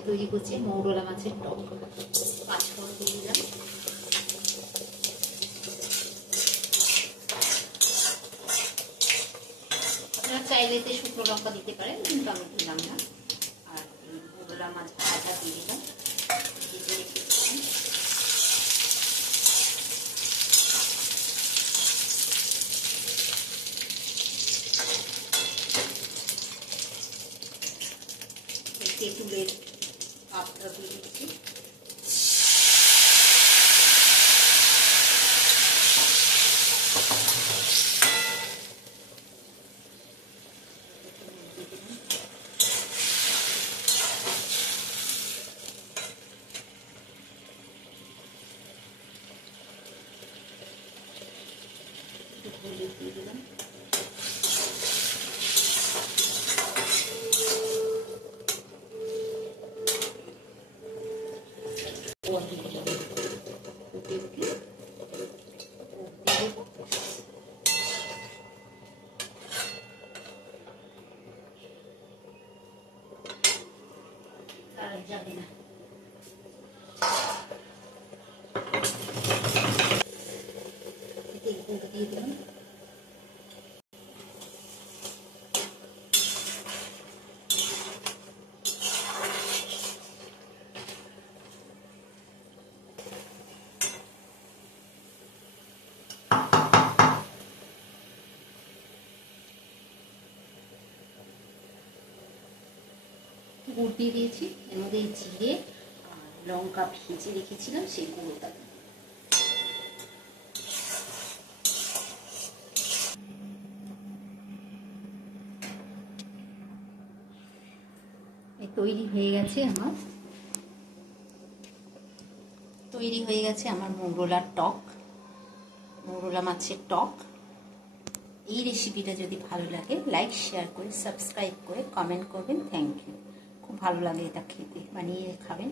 আজকে তৈরি করছি মৌরলা মাছের টক। 5 ফোড়ন দিয়ে দিলাম। আপনারা চাইলে এতে শুকনো লঙ্কা দিতে পারেন, কিন্তু আমি দিলাম না। আর মৌরলা মাছ ভাজা দিয়ে দিলাম। তেঁতুলের পাপড়া দিয়ে দিচ্ছি। হলুদ দিয়ে দিলাম। যাবে না। দিয়ে দিলাম। গুড় দিয়ে দিয়েছি, এর মধ্যে জিরে আর লঙ্কা ভেজে রেখেছিলাম সেই গুঁড়োটা। তৈরি হয়ে গেছে আমার মৌরলার টক, মৌরলা মাছের টক। এই রেসিপিটা যদি ভালো লাগে লাইক শেয়ার করে সাবস্ক্রাইব করে কমেন্ট করবেন। Thank you. খুব ভালো লাগে এটা খেতে, বানিয়ে খাবেন।